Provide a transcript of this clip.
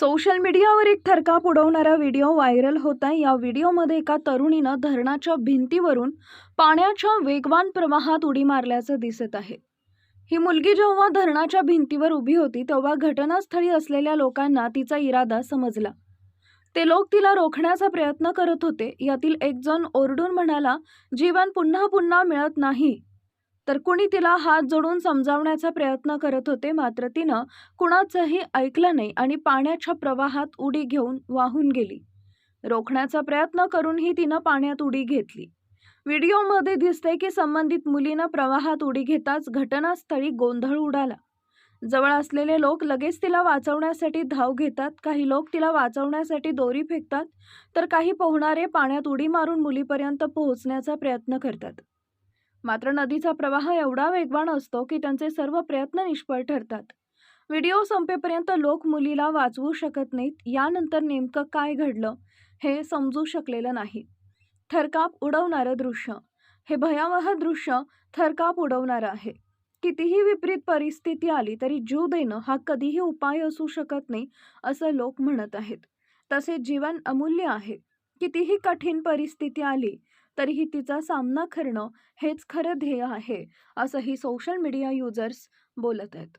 Social मीडियावर एक थरकाप उडवणारा व्हिडिओ व्हायरल होत आहे। या व्हिडिओमध्ये एका तरुणीनं धरणाच्या भिंतीवरून पाण्याच्या वेगवान प्रवाहात उडी मारल्याचं दिसत आहे। ही मुलगी जेव्हा धरणाच्या भिंतीवर उभी होती तेव्हा घटनास्थळी असलेल्या लोकांना तिचा इरादा समजला। ते लोक तिला रोखण्याचा प्रयत्न करत होते। यातील एक जण ओरडून म्हणाला, "जीवन पुन्हा पुन्हा मिळत नाही." तर कुणी तिला हात जोडून समजावण्याचा प्रयत्न करत होते, मात्र तिनं कुणाचंही ऐकलं नाही आणि पाण्याच्या प्रवाहात उडी घेऊन वाहून गेली। रोखण्याचा प्रयत्न करूनही तिनं पाण्यात उडी घेतली। व्हिडिओमध्ये दिसतंय की संबंधित मुलीनं प्रवाहात उडी घेताच घटनास्थळी गोंधळ उडाला। जवळ असलेले लोक लगेच तिला वाचवण्यासाठी धाव घेतात। काही लोक तिला वाचवण्यासाठी दोरी फेकतात, तर काही पोहणारे पाण्यात उडी मारून मुलीपर्यंत पोहोचण्याचा प्रयत्न करतात। मात्र नदीचा प्रवाह एवढा वेगवान असतो की त्यांचे सर्व प्रयत्न निष्फळ ठरतात। व्हिडिओ संपेपर्यंत लोक मुलीला वाचवू शकत नाहीत। यानंतर नेमकं काय घडलं हे समजू शकलेलं नाही। थरकाप उडवणारं दृश्य, हे भयावह दृश्य थरकाप उडवणारं आहे। कितीही विपरीत परिस्थिती आली तरी जीव देणं हा कधीही उपाय असू शकत नाही, असं लोक म्हणत आहेत। तसेच जीवन अमूल्य आहे। कितीही कठीण परिस्थिती आली तरीही तिचा सामना करणं हेच खरं ध्येय आहे, असंही सोशल मीडिया युजर्स बोलत आहेत।